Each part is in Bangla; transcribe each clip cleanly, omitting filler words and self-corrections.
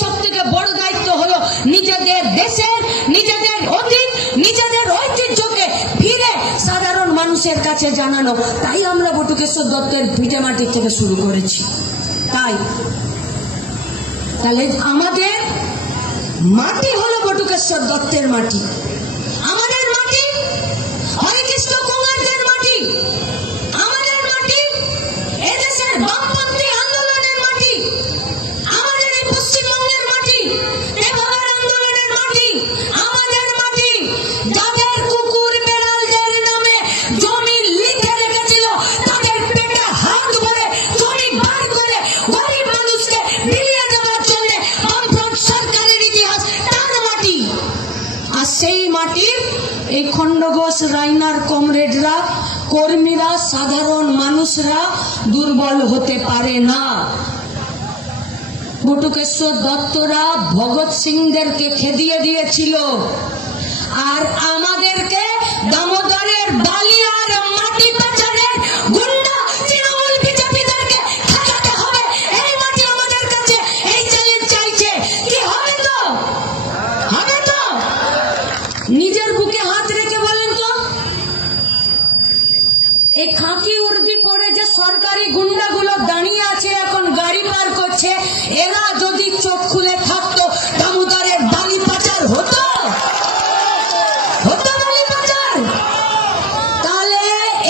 সবথেকে বড় দায়িত্ব হলো নিজেদের দেশের, নিজেদের অতীত, নিজেদের ঐতিহ্যকে ফিরে সাধারণ মানুষের কাছে জানানো। তাই আমরা বটুকেশ্বর দত্তের ভিটেমাটি থেকে শুরু করেছি। তাহলে আমাদের মাটি হলো বটুকেশ্বর দত্তের মাটি, আমাদের মাটি হরেকৃষ্ণ কুমারদের মাটি, আমাদের মাটি এদেশের বামপন্থী আন্দোলনের মাটি, আমাদের এই পশ্চিমবঙ্গের মাটি তেভাগার আন্দোলনের মাটি, আমাদের মাটি যাদের কুকুর বেড়ালদের নামে জমি লিখে রেখেছিল তাদের পেটে হাত ভরে জমি বার করে গরিব মানুষকে বিলিয়ে দেওয়ার জন্য বামফ্রন্ট সরকারের ইতিহাস তার মাটি। আর সেই মাটির এই খণ্ডঘোষ রাইনার কমরেডরা, কর্মীরা, সাধারণ মানুষরা দুর্বল হতে পারে না। বটুকেশ্বর দত্তরা ভগৎ সিংদেরকে খেদিয়ে দিয়েছিল, আর আমাদেরকে দামোদরের বালি আর মাটি পাচারের গুন্ডা তৃণমূল বিজেপিদেরকে খেলাতে হবে। এই মাটি আমাদের কাছে এই চ্যালেঞ্জ চাইছে। কি হবে তো? হবে তো? নিজের বুকে হাত রেখে বলেন তো, এই খাকি উর্দি পরে যে সরকারি গুন্ডাগুলো দাঁড়িয়ে আছে এখন গাড়ি পার করছে, এরা যদি চোখ খুলে থাকতো দামোদরের বালি পাচার হতো? হতো বালি পাচার? তাহলে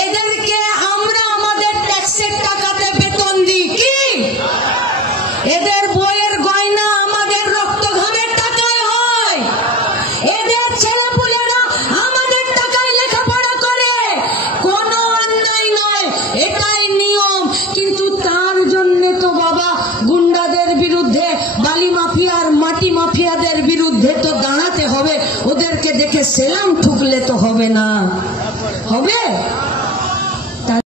এদেরকে আমরা আমাদের ট্যাক্সের টাকাতে বেতন দিই কি? এদের বইয়ের গয়না আমাদের রক্ত ঘামের টাকায় হয়, এদের ছেলেপুলেরা আমাদের টাকায় লেখাপড়া করে। কোনো অন্যায় নয়, এটাই নিয়ম। কিন্তু তার জন্য তো বাবা গুন্ডাদের বিরুদ্ধে, বালি মাফিয়ার মাটি মাফিয়াদের বিরুদ্ধে তো দাঁড়াতে হবে। ওদেরকে দেখে সেলাম ঠুকলে তো হবে না, হবে?